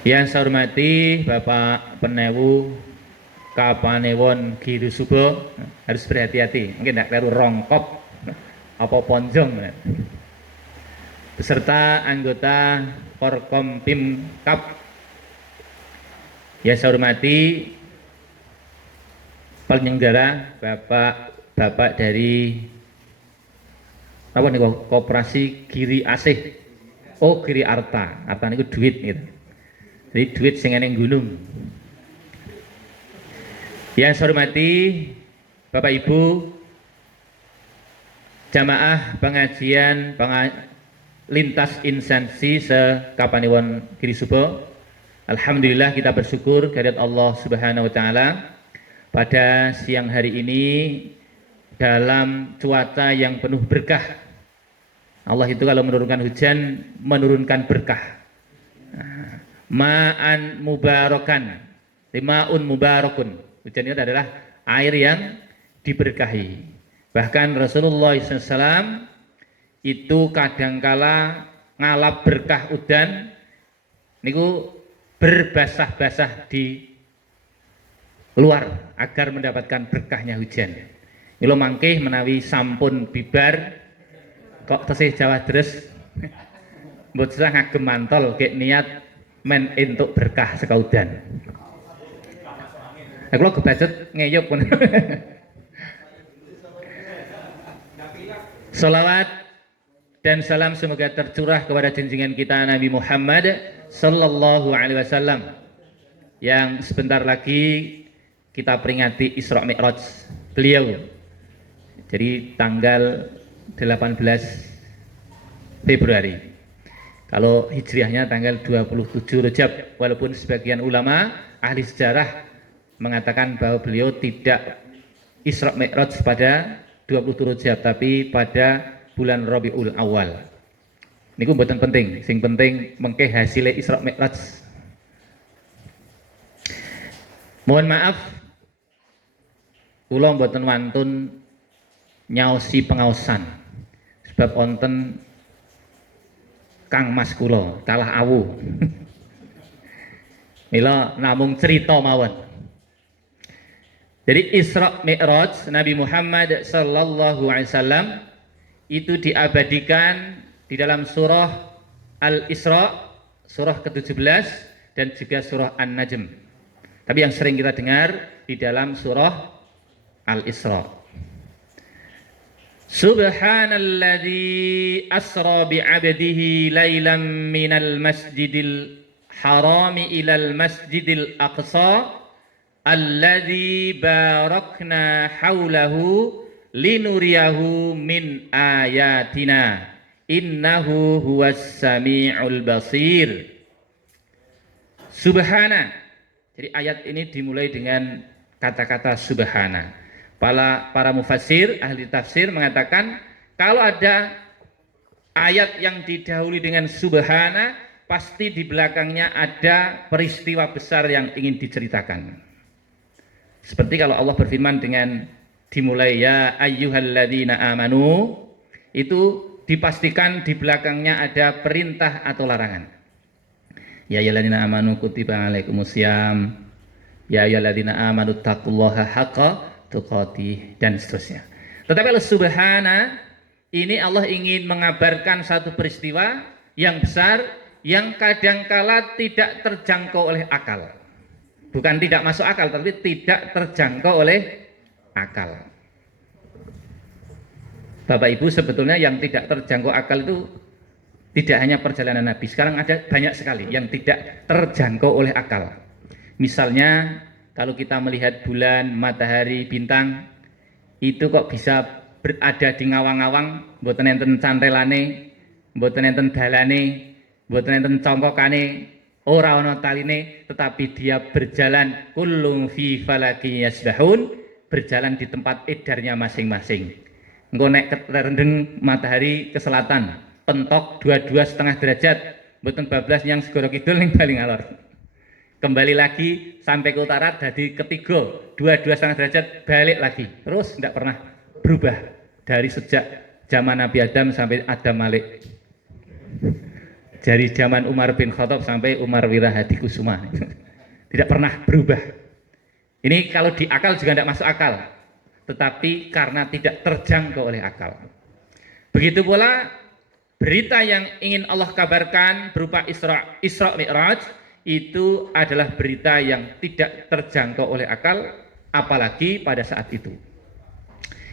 Yang saya hormati Bapak Penewu Kapanewon Giri Subo, harus berhati-hati, mungkin tidak keliru rongkop apa ponjong, beserta anggota Forkom Pimkap. Yang saya hormati penyelenggara Bapak dari apa nih, Koperasi Giri Asih, Giri Arta itu duit gitu. Jadi duit sing eneng gunung. Yang saya hormati Bapak Ibu jamaah pengajian lintas instansi se-Kapanewon Giri Subo. Alhamdulillah kita bersyukur kehadirat Allah Subhanahu wa taala pada siang hari ini dalam cuaca yang penuh berkah. Allah itu kalau menurunkan hujan menurunkan berkah. Ma'an mubarakan, ma'un mubarakun. Hujan itu adalah air yang diberkahi. Bahkan Rasulullah SAW itu kadangkala ngalap berkah udan niku berbasah-basah di luar agar mendapatkan berkahnya hujan. Mila mangkih menawi sampun bibar kok tesih Jawa deres mbok sah ngagem mantol kek niat men entuk berkah sekaudan. Aku lo kebajet ngeyup pun. Salawat dan salam semoga tercurah kepada junjungan kita Nabi Muhammad Sallallahu Alaihi Wasallam yang sebentar lagi kita peringati Isra Mi'raj beliau. Jadi tanggal 18 Februari. Kalau hijriahnya tanggal 27 Rajab, walaupun sebagian ulama ahli sejarah mengatakan bahwa beliau tidak Isra Mi'raj pada 27 Rajab, tapi pada bulan Rabiul Awal. Ini mboten penting, sing penting mengke hasilnya Isra Mi'raj. Mohon maaf, kula mboten wantun nyaosi pengaosan, sebab wonten Kang Mas kula kalah awu. Mila namung cerita mawon. Jadi Isra Mi'raj Nabi Muhammad sallallahu alaihi wasallam itu diabadikan di dalam surah Al-Isra, surah ke-17 dan juga surah An-Najm. Tapi yang sering kita dengar di dalam surah Al-Isra. Subhanalladzi asra bi'abdihi laylan minal masjidil harami ilal masjidil aqsa alladzi barakna haulahu linuriyahu min ayatina innahu huwas sami'ul basir. Subhana. Jadi ayat ini dimulai dengan kata-kata subhana. Para mufassir, ahli tafsir mengatakan kalau ada ayat yang didahului dengan subhana, pasti di belakangnya ada peristiwa besar yang ingin diceritakan. Seperti kalau Allah berfirman dengan dimulai ya ayyuhalladzina amanu, itu dipastikan di belakangnya ada perintah atau larangan. Ya ayyuhalladzina amanu kutiba alaikumusiyam, ya ayyuhalladzina amanu taqullaha haqqa tuqatih, dan seterusnya. Tetapi kalau subhana ini Allah ingin mengabarkan satu peristiwa yang besar yang kadangkala tidak terjangkau oleh akal. Bukan tidak masuk akal, tapi tidak terjangkau oleh akal. Bapak Ibu, sebetulnya yang tidak terjangkau akal itu tidak hanya perjalanan Nabi. Sekarang ada banyak sekali yang tidak terjangkau oleh akal. Misalnya kalau kita melihat bulan, matahari, bintang, itu kok bisa berada di ngawang-ngawang, mboten enten cantelane, mboten enten dalane, mboten enten congkokane, ora ana taline, tetapi dia berjalan kullum fi falaki yasbahun, berjalan di tempat edarnya masing-masing. Engko nek kerendeng matahari ke selatan, pentok 22,5 derajat, mboten bablas yang segoro kidul ning bali ngalor. Kembali lagi sampai ke utara dari ketiga 22,5 derajat, balik lagi terus tidak pernah berubah dari sejak zaman Nabi Adam sampai Adam Malik. Dari zaman Umar bin Khattab sampai Umar Wirahadikusuma. Tidak pernah berubah. Ini kalau di akal juga tidak masuk akal. Tetapi karena tidak terjangkau oleh akal. Begitu pula berita yang ingin Allah kabarkan berupa Isra Mi'raj itu adalah berita yang tidak terjangkau oleh akal, apalagi pada saat itu.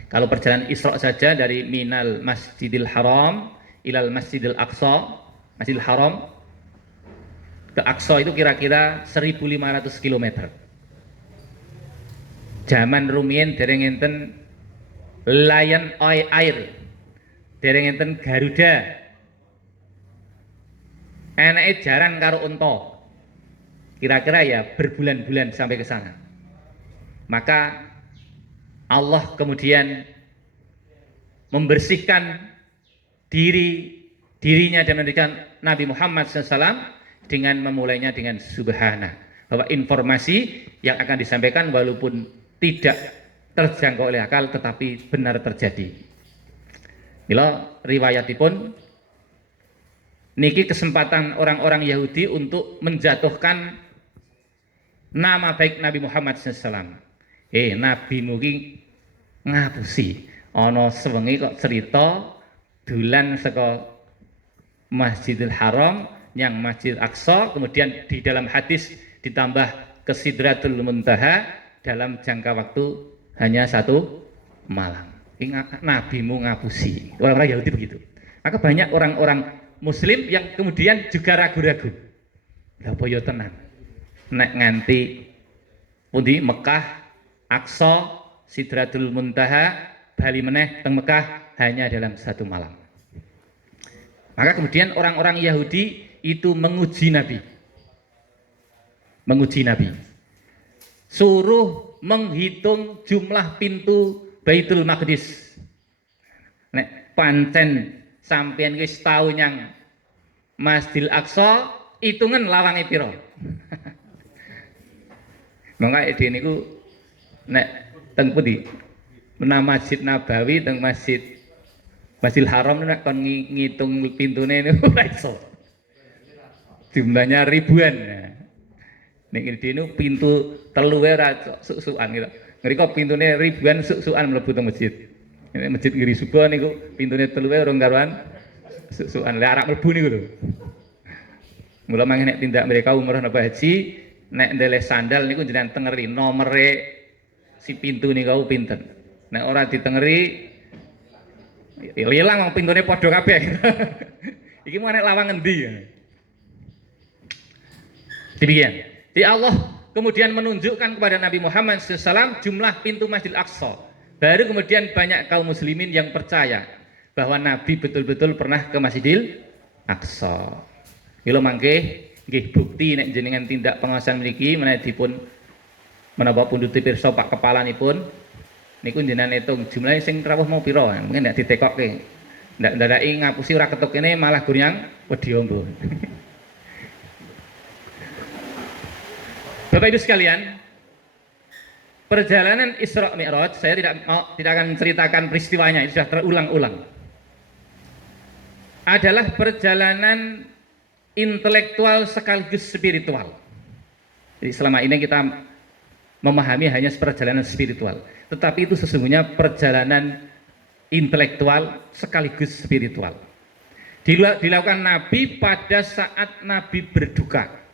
Kalau perjalanan Isra saja dari minal Masjidil Haram ilal Masjidil Aqsa, Masjidil Haram ke Aqsa itu kira-kira 1.500 km. Zaman rumiyin dereng enten Lion Air, dereng enten Garuda, enake jaran karo unta. Kira-kira ya berbulan-bulan sampai ke sana. Maka Allah kemudian membersihkan dirinya dan menjadikan Nabi Muhammad SAW dengan memulainya dengan subhana, bahwa informasi yang akan disampaikan walaupun tidak terjangkau oleh akal tetapi benar terjadi. Mila riwayatipun niki kesempatan orang-orang Yahudi untuk menjatuhkan nama baik Nabi Muhammad SAW. Nabi mugi ngapusi ana sewengi kok cerita dulan saka Masjidil Haram yang Masjid Aqsa, kemudian di dalam hadis ditambah ke Sidratul Muntaha dalam jangka waktu hanya 1 malam. Nabimu ngapusi. Orang-orang Yahudi begitu. Maka banyak orang-orang Muslim yang kemudian juga ragu-ragu. Apa ya tenan? Nek nganti pundi Mekah, Aqsa, Sidratul Muntaha, bali meneh teng Mekah hanya dalam 1 malam. Maka kemudian orang-orang Yahudi itu menguji Nabi. Menguji Nabi. Suruh menghitung jumlah pintu Baitul Maqdis. Nek pancen sampeyan wis tau nyang Masjidil Aqsa, hitungan lawange pira? Monggo dene niku nek teng pundi? Menah Masjid Nabawi teng Masjidil Haram nek kon ngitung pintune niku ora iso. Jumlahnya ribuan. Nek dene pintu telu ora suk-sukan gitu. Ngriko pintune ribuan suk-sukan mlebu teng masjid. Nek masjid Giri Suba niku pintune telu rong karuan suk-sukan. Lah arek mlebu niku lho. Mula mangke nek tindak mereka umroh napa haji, nek ndeleh sandal niku jenengan tengeri nomere si pintu niku pinten. Nek ora ditengeri ilang wong pintune padha kabeh. Iki mau nek lawang endi ya. Demikian. Di Allah kemudian menunjukkan kepada Nabi Muhammad SAW jumlah pintu Masjid Aqsa. Baru kemudian banyak kaum muslimin yang percaya bahwa Nabi betul-betul pernah ke Masjidil Aqsa. Mila mangke nggih bukti nek jenengan tindak pengawasan mriki menawi dipun menapa punduti pirsa Pak Kepalanipun niku jenengan hitung jumlahe sing rawuh mau pira. Mungkin nek ditekokke. Ndak ndadaki ngapusi ora ketuk kene malah guryang wedi ombo. Bapak Ibu sekalian, perjalanan Isra Mi'raj saya tidak akan menceritakan peristiwanya, itu sudah terulang-ulang. Adalah perjalanan intelektual sekaligus spiritual. Jadi selama ini kita memahami hanya perjalanan spiritual, tetapi itu sesungguhnya perjalanan intelektual sekaligus spiritual. Dilakukan Nabi pada saat Nabi berduka.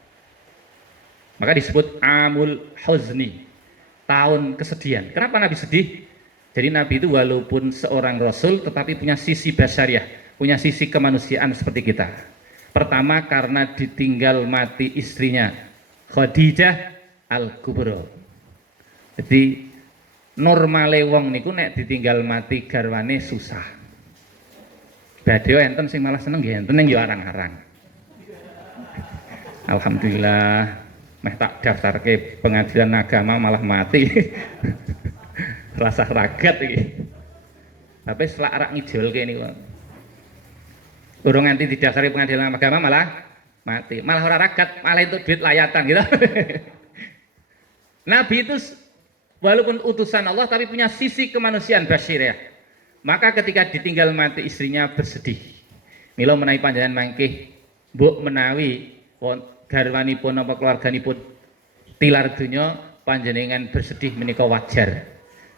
Maka disebut Amul Huzni, tahun kesedihan. Kenapa Nabi sedih? Jadi Nabi itu walaupun seorang Rasul tetapi punya sisi basyariah, punya sisi kemanusiaan seperti kita. Pertama karena ditinggal mati istrinya Khadijah Al-Kubra. Jadi normale wong niku nek ditinggal mati garwane susah. Badhe enten sing malah seneng nggih enten yo arang-arang. Alhamdulillah meh tak daftarke pengadilan agama malah mati. Rasa ragat iki. Tapi selak rak ngijolke niku. Urung nganti didaftari pengadilan agama malah mati. Malah ora ragat, malah itu duit layatan gitu. Nabi itu walaupun utusan Allah tapi punya sisi kemanusiaan basyariah. Maka ketika ditinggal mati istrinya bersedih. Mila menawi panjenengan mangkih mbok menawi garwanipun apa keluarganipun tilar donya panjenengan bersedih menika wajar.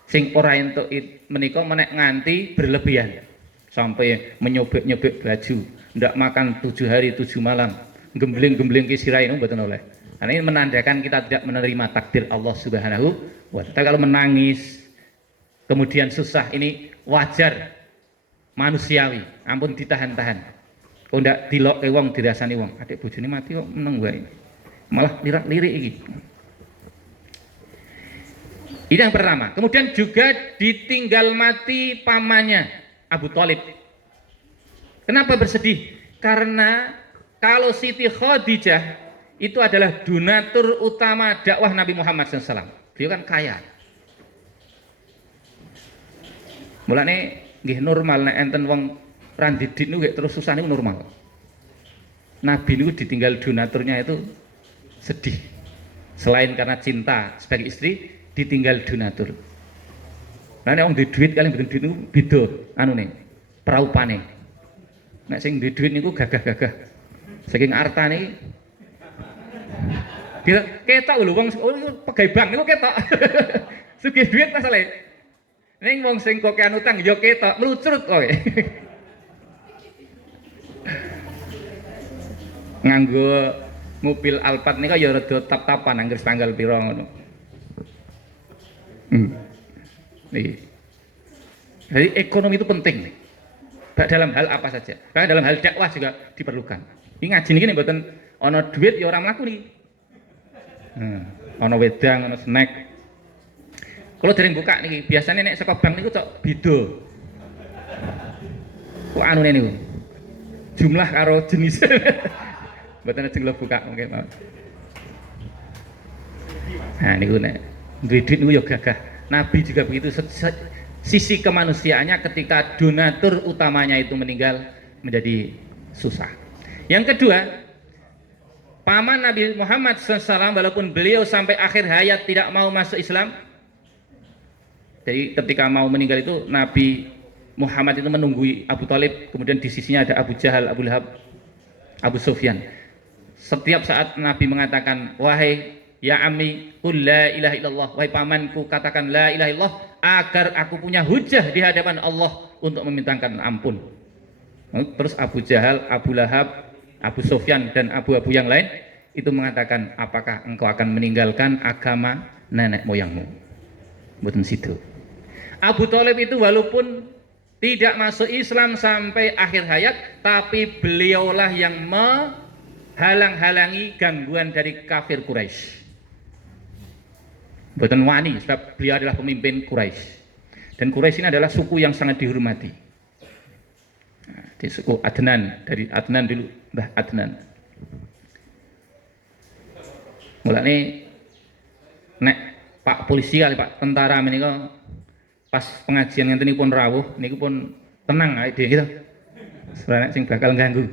Sing ora entuk menika menek nganti berlebihan sampai menyobek-nyobek baju, ndak makan 7 hari 7 malam, gembling-gembling ke sirahe mboten oleh. Karena ini menandakan kita tidak menerima takdir Allah Subhanahu wa Ta'ala. Kalau menangis kemudian susah ini wajar, manusiawi, ampun ditahan-tahan. Kok ndak dilokke wong dirasani wong, adik bojone mati kok meneng wae. Malah lirak-lirik iki. Ini yang pertama. Kemudian juga ditinggal mati pamannya Abu Thalib. Kenapa bersedih? Karena kalau Siti Khadijah itu adalah donatur utama dakwah Nabi Muhammad SAW. Beliau kan kaya. Mulane nggih normal nek enten wong randidit niku terus susah niku normal. Nabi niku ditinggal donaturnya itu sedih. Selain karena cinta sebagai istri, ditinggal donatur. Nah nek wong duwe duit kalian mboten duit niku beda anune, praupane. Nek sing duwe duit niku gagah-gagah. Saking artane kita ketok lho wong pegawai bank niku ketok. Sugih duit masalahe. Ning wong sing kokean utang ya ketok mlucrut kowe. Nganggo mobil Alphard nika ya rada tap-tapan anggere tanggal pira ngono. Jadi ekonomi itu penting nih. Dalam hal apa saja. Bahkan dalam hal dakwah juga diperlukan. Ini ngaji niki mboten ana duit ya ora mlaku niki. Ana wedang, ana snack. Kalau dereng buka niki, biasanya nek saka bank niku cok beda. Kok anune niku. Jumlah karo jenis. Mboten ajeng buka mungkin. Nah niku nek duwe duit niku ya gagah. Nabi juga begitu. Sisi kemanusiaannya ketika donatur utamanya itu meninggal menjadi susah. Yang kedua, paman Nabi Muhammad SAW walaupun beliau sampai akhir hayat tidak mau masuk Islam. Jadi ketika mau meninggal itu Nabi Muhammad itu menunggui Abu Thalib, kemudian di sisinya ada Abu Jahal, Abu Lahab, Abu Sufyan. Setiap saat Nabi mengatakan, wahai ya ammi, qul la ilaha illallah, wahai pamanku katakan la ilaha illallah agar aku punya hujah di hadapan Allah untuk memintakan ampun. Terus Abu Jahal, Abu Lahab, Abu Sufyan dan abu-abu yang lain itu mengatakan, apakah engkau akan meninggalkan agama nenek moyangmu? Mboten situ. Abu Thalib itu walaupun tidak masuk Islam sampai akhir hayat, tapi beliaulah yang menghalang-halangi gangguan dari kafir Quraisy. Mboten wani sebab beliau adalah pemimpin Quraisy. Dan Quraisy ini adalah suku yang sangat dihormati. Nah, di suku Adnan, dari Adnan dulu, Mbah Adnan. Mulane nek Pak polisi kali Pak tentara menika pas pengajian ngenten pun rawuh niku pun tenang ae dhewe gitu. Sebenarnya sing bakal ganggu.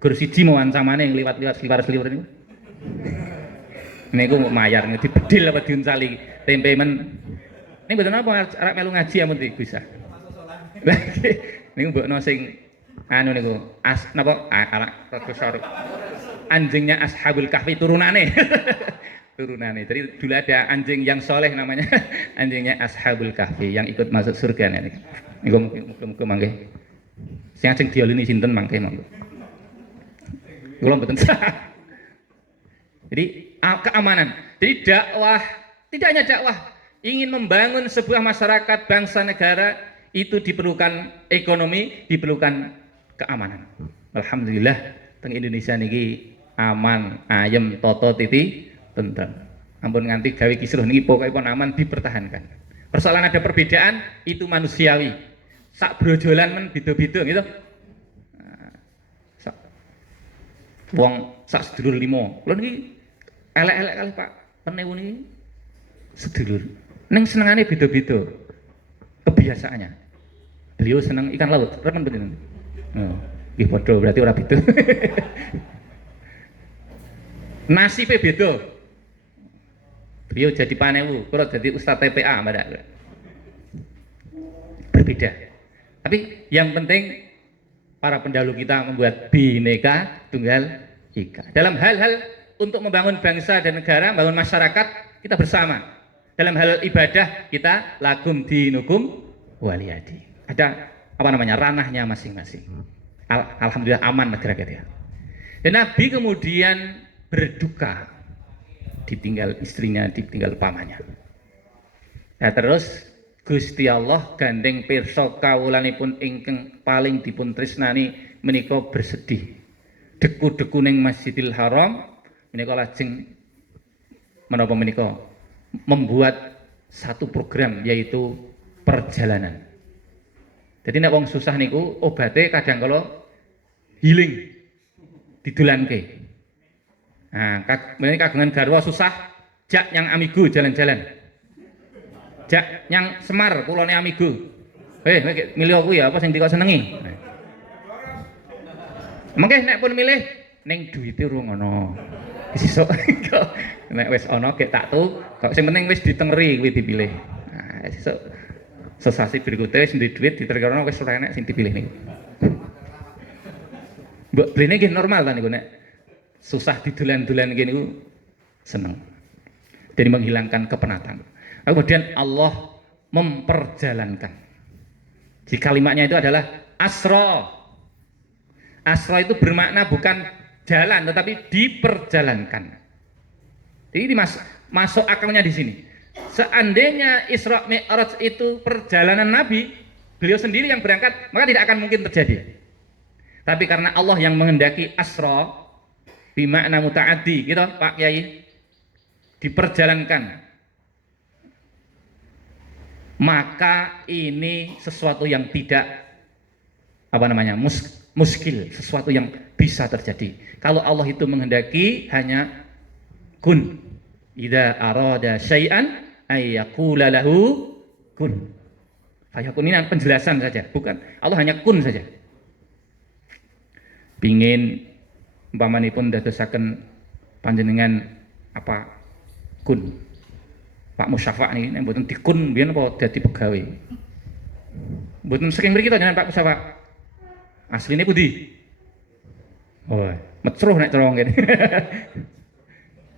Gur siji mau ancamane liwat-liwat sliwar-sliwar niku. Niku mayar dibedil apa diuncali tempe men. Ini mboten apa arep melu ngaji ampun bisa. Niku mbokno sing anu niku napa anak profesor anjingnya Ashabul Kahfi turunane. Turunane. Jadi dulu ada anjing yang soleh namanya anjingnya Ashabul Kahfi yang ikut masuk surga nih. Niku muga-muga mangke. Sing ajeng diolini sinten mangke monggo. Kula mboten sah. Jadi keamanan. Jadi dakwah, tidak hanya dakwah, ingin membangun sebuah masyarakat bangsa negara itu diperlukan ekonomi, diperlukan keamanan. Alhamdulillah teng Indonesia niki aman, ayem, toto titi, tentram. Ampun nganti gawe kisruh niki pokoke pun aman dipertahankan. Persoalan ada perbedaan itu manusiawi. Sak brojolan men beda-beda gitu. Wong sak sedulur limo. Lha niki elek-elek kali Pak. Penewu niki sedulur. Ning senengane beda-beda. Kebiasaannya. Beliau seneng ikan laut, remen betul. Oh, nggih padha berarti ora beda. Nasibe beda. Beliau jadi panewu, kula jadi ustaz TPA, Mbak. Berbeda. Tapi yang penting para pendahulu kita membuat Bhinneka Tunggal Ika. Dalam hal-hal untuk membangun bangsa dan negara, membangun masyarakat, kita bersama. Dalam hal ibadah kita lakum dinukum waliyadi. Ada ranahnya masing-masing. Alhamdulillah aman negara kita. Dan Nabi kemudian berduka, ditinggal istrinya, ditinggal pamannya. Nah, terus Gusti Allah gandeng pirsa kawulanipun ingkang paling dipun tresnani menika bersedih. Deku-deku ning Masjidil Haram menika lajeng menapa menika membuat satu program yaitu perjalanan. Jadi nek wong susah niku obate kadang kala healing didulanke. Nah, kagungan garwa susah, jak yang amigo jalan-jalan. Jak yang Semar kulone amigo. Milih aku ya apa sing dikok senengi. Mengke nek pun milih ning duwite urung ana. Sesuk nek wis ana gek tak tu, kok sing penting wis ditengeri kuwi dipilih. Nah, sesuk sesasi berikutnya wis duwe duit diterkirana wis ora enek sing dipilih niku. Mbok brene nggih normal ta niku nek susah didulan-dulan ngene niku seneng. Jadi menghilangkan kepenatan. Kemudian Allah memperjalankan. Di kalimatnya itu adalah asra. Asra itu bermakna bukan jalan, tetapi diperjalankan. Jadi masuk akalnya di sini. Seandainya Isra Mi'raj itu perjalanan Nabi, beliau sendiri yang berangkat, maka tidak akan mungkin terjadi. Tapi karena Allah yang menghendaki asra, bimakna muta'addi, gitu Pak Kiai, diperjalankan. Maka ini sesuatu yang tidak muskil, sesuatu yang bisa terjadi. Kalau Allah itu menghendaki hanya kun. Idza arada syai'an ayyaqula lahu kun. Fayakun ini penjelasan saja, bukan. Allah hanya kun saja. Pingin umpamanipun dadosaken panjenengan apa kun. Pak Musyafa nih, mboten dikun biyen apa dadi pegawai. Mboten saking mriki to jenengan Pak Musyafa. Asline pundi? Oh, mecruh nek cara ngene.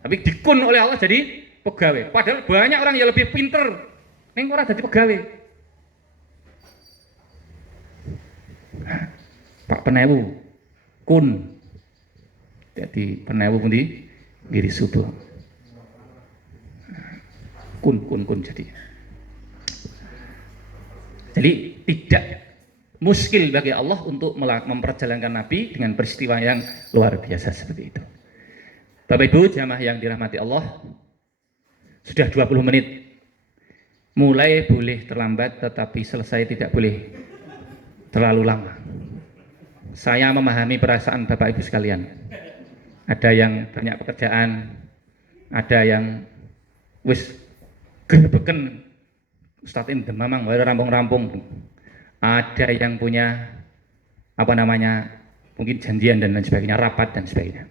Tapi dikun oleh Allah jadi pegawai. Padahal banyak orang yang lebih pinter ning ora dadi pegawai. Pak Penewu kun. Jadi Penewu pundi? Giri subuh. Kun jadi tidak muskil bagi Allah untuk memperjalankan Nabi dengan peristiwa yang luar biasa seperti itu. Bapak Ibu jamaah yang dirahmati Allah, sudah 20 menit. Mulai boleh terlambat tetapi selesai tidak boleh terlalu lama. Saya memahami perasaan Bapak Ibu sekalian. Ada yang banyak pekerjaan, ada yang wis gerbeken Ustadz ini memang rampung-rampung. Ada yang punya mungkin janjian dan lain sebagainya, rapat dan sebagainya.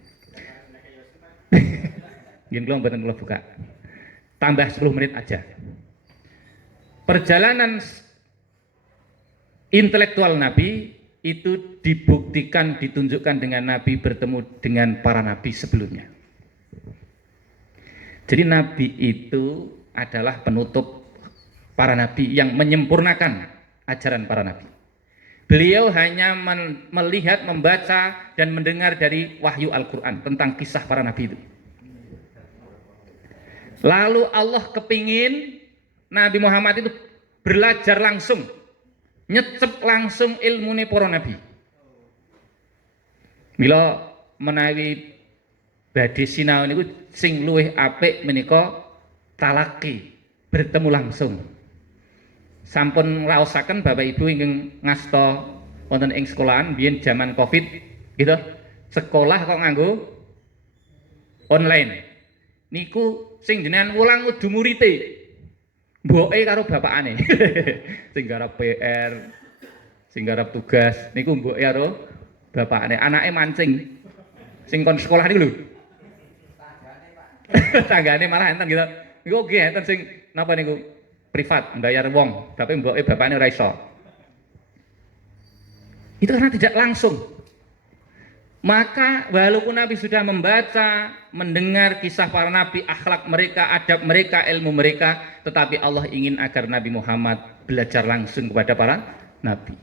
Mungkin belum betul kalau buka. Tambah 10 menit aja. Perjalanan intelektual Nabi itu dibuktikan, ditunjukkan dengan Nabi bertemu dengan para Nabi sebelumnya. Jadi Nabi itu adalah penutup para nabi yang menyempurnakan ajaran para nabi. Beliau hanya melihat, membaca dan mendengar dari wahyu Al-Quran tentang kisah para nabi itu. Lalu Allah kepingin Nabi Muhammad itu belajar langsung, nyecep langsung ilmune para nabi. Mila menawi badhe sinau niku sing luwih apik menika talaki, bertemu langsung. Sampun raosaken Bapak Ibu ingkang ngasta wonten ing sekolahan biyen zaman Covid gitu. Sekolah kok nganggo online. Niku sing jenengan ulang kudu murite. Mboke karo bapakane. Sing garap PR, sing garap tugas niku mboke karo bapakane. Anake mancing. Sing kon sekolah niku lho. Tanggane malah enten gitu. Niku nggih enten sing napa niku privat, bayar wong, tapi mboke bapakne ora iso. Itu karena tidak langsung. Maka walaupun Nabi sudah membaca, mendengar kisah para nabi, akhlak mereka, adab mereka, ilmu mereka, tetapi Allah ingin agar Nabi Muhammad belajar langsung kepada para nabi.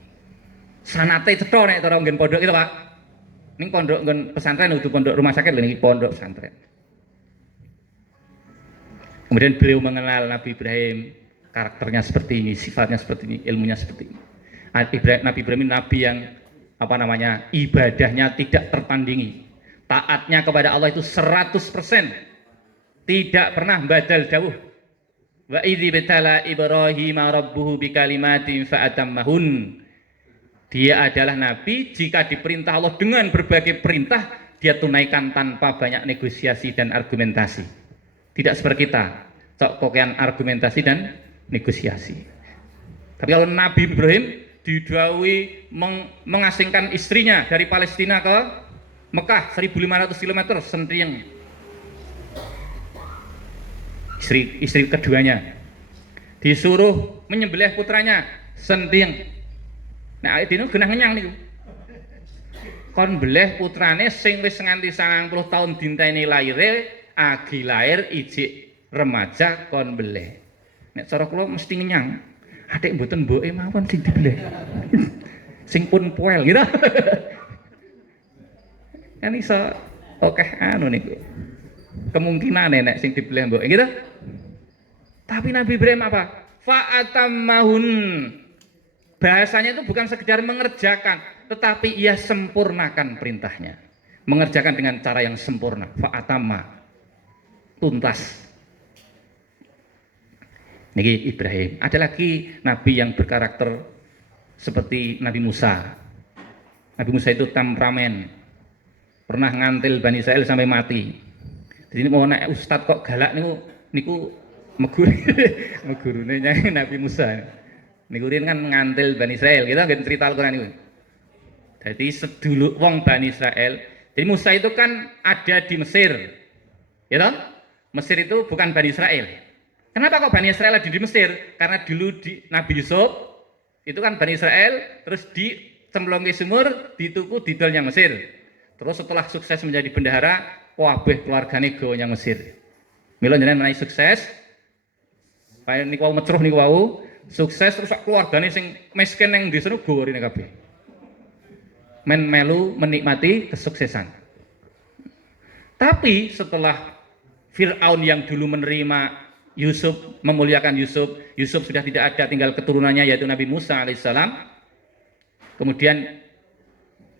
Sanate cetha nek cara nggen pondok itu, Pak. Ning pondok nggon pesantren udah pondok rumah sakit lho, niki pondok pesantren. Kemudian beliau mengenal Nabi Ibrahim, karakternya seperti ini, sifatnya seperti ini, ilmunya seperti ini. Nabi Ibrahim nabi yang ibadahnya tidak tertandingi, taatnya kepada Allah itu 100%, tidak pernah badal jauh. Wa idzi betala Ibrahim rabbuhu bikalimatin fa'atammahun. Dia adalah nabi jika diperintah Allah dengan berbagai perintah dia tunaikan tanpa banyak negosiasi dan argumentasi. Tidak seperti kita, kokian argumentasi dan negosiasi. Tapi kalau Nabi Ibrahim didhawuhi mengasingkan istrinya dari Palestina ke Mekah 1500 km sendirian. Istri keduanya disuruh menyembelih putranya sendirian. Nah, dino genah ngenyang niku. Kon beleh putrane sing wis nganti 90 tahun dinteni laire, agi lair ijik remaja kon beleh. Nek cara kula mesti ngenyang. Adik mboten mboke mawon sing dibeleh. Sing pun poel gitu. Kan iso akeh anu niku. Kemungkinan nek sing dibeleh mboke gitu. Tapi Nabi Ibrahim apa? Fa'atammahun. Bahasanya itu bukan sekedar mengerjakan, tetapi ia sempurnakan perintahnya. Mengerjakan dengan cara yang sempurna. Fa'atamma. Tuntas. Niki Ibrahim. Ada lagi nabi yang berkarakter seperti Nabi Musa. Nabi Musa itu temperamen, pernah ngantil Bani Israel sampai mati. Jadi ini mau naik ustadz kok galak niku megurune Nabi Musa. Niku kan ngantil Bani Israel. Kita nggak cerita Al-Quran itu. Jadi sedulu wong Bani Israel. Jadi Musa itu kan ada di Mesir, ya toh? Mesir itu bukan Bani Israel. Kenapa kok Bani Israel ada di Mesir? Karena dulu di Nabi Yusuf itu kan Bani Israel, terus dicemplung ke sumur, dituku didolnya Mesir. Terus setelah sukses menjadi bendahara, kabeh keluargane gonya Mesir. Mila jenengan menawi sukses, kaya niku wau mecruh niku wau, sukses terus keluargane sing miskin ning desa niku gorine kabeh. Men melu menikmati kesuksesan. Tapi setelah Fir'aun yang dulu menerima Yusuf, memuliakan Yusuf, Yusuf sudah tidak ada, tinggal keturunannya yaitu Nabi Musa alaihissalam. Kemudian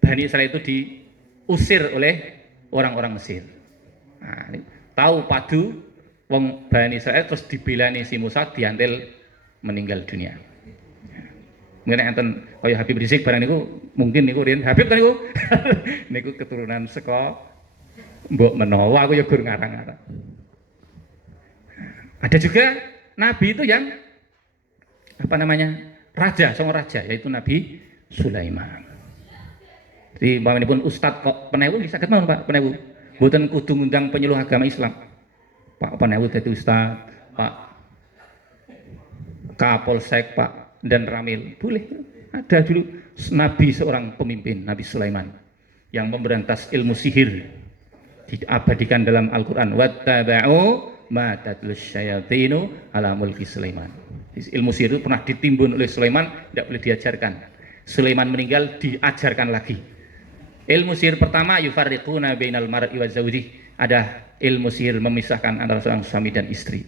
Bani Israel itu diusir oleh orang-orang Mesir. Nah, tahu padu wong Bani Israel terus dibelani si Musa, diantil meninggal dunia. Mungkin enten kaya Habib Rizik barang niku, mungkin niku riyen Habib kan niku. Niku keturunan saka mbok menawa, aku ya gur ngarang-ngarang. Ada juga nabi itu yang raja, seorang raja, yaitu Nabi Sulaiman. Jadi pun ustadz kok penewu saged mawon Pak penewu. Mboten kudu ngundang penyuluh agama Islam. Pak penewu dadi ustadz, Pak Kapolsek, Pak dan Ramil. Boleh. Ada dulu nabi seorang pemimpin, Nabi Sulaiman yang memberantas ilmu sihir. Diabadikan dalam Al-Qur'an. Wattaba'u ma tatlus syayatinu ala mulki Sulaiman. Ilmu sihir itu pernah ditimbun oleh Sulaiman, tidak boleh diajarkan. Sulaiman meninggal, diajarkan lagi. Ilmu sihir pertama yufarriquna bainal mar'i wa zawjih. Ada ilmu sihir memisahkan antara seorang suami dan istri.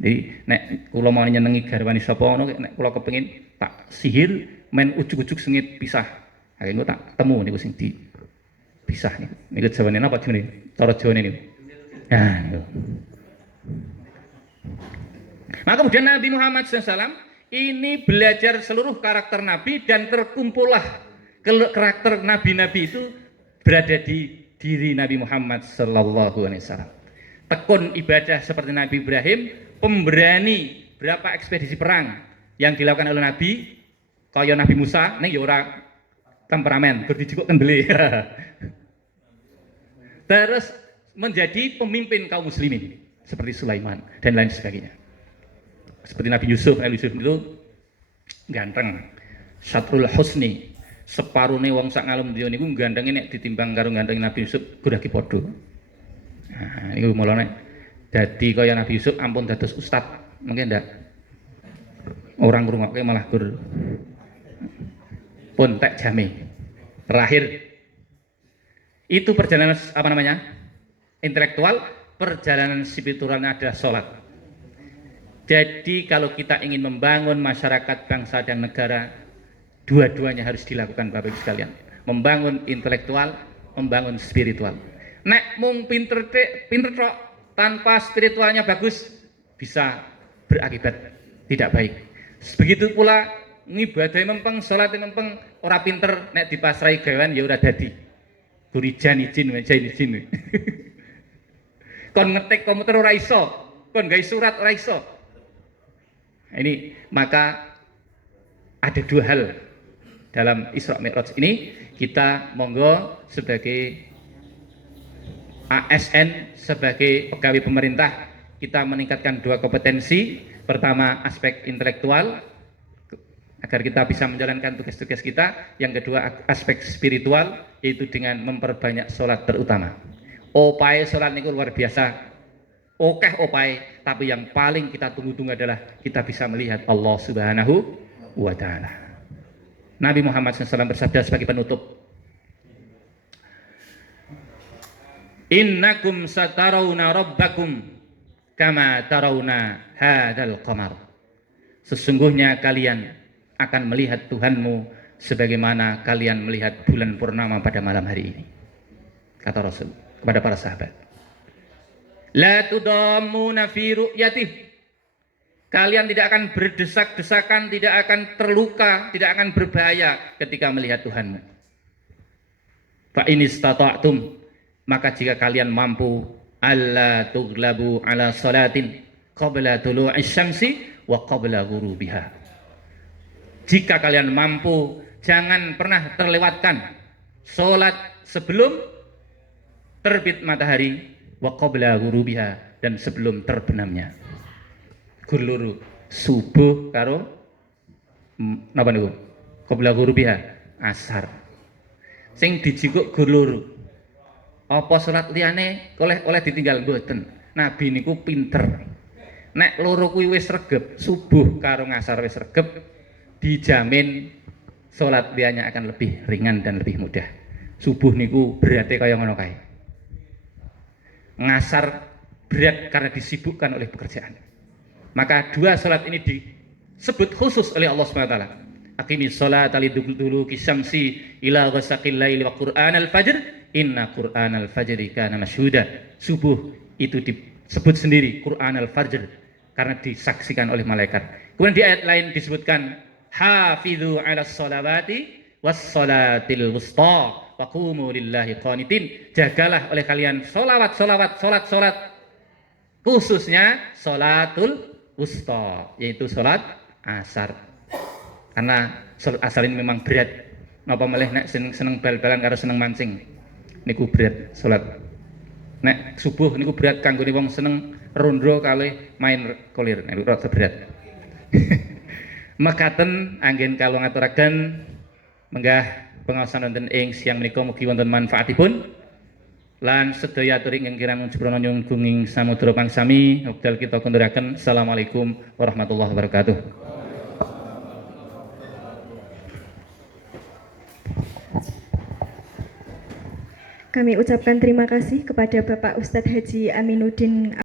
Jadi nek kula mau nyenengi garwane sapa ngono, nek kula kepengin tak sihir men ujug-ujug sengit pisah. Akhirnya tak temu niku sing dipisah niku. Niku jawane napa jenenge? Cara Jawane niku. Nah, niku. Maka kemudian Nabi Muhammad SAW ini belajar seluruh karakter Nabi dan terkumpullah karakter Nabi-Nabi itu berada di diri Nabi Muhammad SAW. Tekun ibadah seperti Nabi Ibrahim, pemberani berapa ekspedisi perang yang dilakukan oleh Nabi, kaya Nabi Musa, ini ya ora temperamen, berdijikuk kendeli. Terus menjadi pemimpin kaum muslimin seperti Sulaiman dan lain sebagainya. Seperti Nabi Yusuf itu ganteng, Syatrul Husni, separone wong sak ngalem dia niku gandenge nek ditimbang karo gandeng Nabi Yusuf guraki padha. Nah, niku mulane dadi kaya Nabi Yusuf ampun dados ustad, mungkin ndak. Orang ngrungokke malah gur pun tek jame. Terakhir itu perjalanan apa namanya? Intelektual, perjalanan spiritualnya adalah sholat. Jadi kalau kita ingin membangun masyarakat, bangsa dan negara, dua-duanya harus dilakukan Bapak Ibu sekalian. Membangun intelektual, membangun spiritual. Nek mung pinter tok tanpa spiritualnya bagus, bisa berakibat tidak baik. Begitu pula ngibadahi mempeng, sholatnya mempeng, ora pinter, nek dipasrai gawean ya ora dadi. Gurijan izin. Kon ngetik komputer ora iso, kon gawe surat ora iso. Ini maka ada dua hal dalam Isra Mi'raj ini. Kita monggo sebagai ASN, sebagai pegawai pemerintah, kita meningkatkan dua kompetensi. Pertama aspek intelektual agar kita bisa menjalankan tugas-tugas kita. Yang kedua aspek spiritual, yaitu dengan memperbanyak sholat terutama. Opae sholat niku luar biasa, okeh opae, tapi yang paling kita tunggu-tunggu adalah kita bisa melihat Allah Subhanahu wa Ta'ala. Nabi Muhammad SAW bersabda sebagai penutup, innakum satarawna rabbakum kama tarawna hadzal qamar. Sesungguhnya kalian akan melihat Tuhanmu sebagaimana kalian melihat bulan purnama pada malam hari ini, kata Rasul kepada para sahabat. La tudammuna fi ru'yatih. Kalian tidak akan berdesak-desakan, tidak akan terluka, tidak akan berbahaya ketika melihat Tuhanmu. Fa in istata'tum, maka jika kalian mampu, alla tughlabu ala salatin qabla tulu'i syamsi wa qabla ghurubiha. Jika kalian mampu, jangan pernah terlewatkan salat sebelum terbit matahari, wa qabla ghurubiha, dan sebelum terbenamnya. Guluru subuh karo napa niku? Qabla ghurubiha, asar. Sing dijikuk guluru. Apa salat liyane oleh ditinggal mboten. Nabi niku pinter. Nek loro kuwi wis regep, subuh karo ngasar wis regep, dijamin salat liyane akan lebih ringan dan lebih mudah. Subuh niku berarti kaya ngono kae. Ngasar berat karena disibukkan oleh pekerjaan. Maka dua salat ini disebut khusus oleh Allah SWT. Aqimis sholata liduluki syamsi ila ghasaqil laili wa qur'anal fajr inna qur'anal fajri kana masyhuda. Subuh itu disebut sendiri Qur'anal fajr karena disaksikan oleh malaikat. Kemudian di ayat lain disebutkan hafidhu 'alas sholawati was sholatil wusta wa qumu lillahi qanitin. Jagalah oleh kalian salat khususnya sholatul wusta, yaitu salat asar. Karena salat asar ini memang berat. Napa meleh nek seneng bal-balan karo seneng mancing. Niku berat salat. Nek subuh niku berat kanggone wong seneng rondo kalih main kolir. Niku rada berat. Mekaten anggen kula ngaturaken menggah pengaosan wonten ing siang menika mugi wonten manfaatipun. Lan sedaya atur ingkang kirang jebrono nyunggung samudra pangsami wekdal kita konduraken. Assalamualaikum warahmatullahi wabarakatuh. Kami ucapkan terima kasih kepada Bapak Ustadz Haji Aminuddin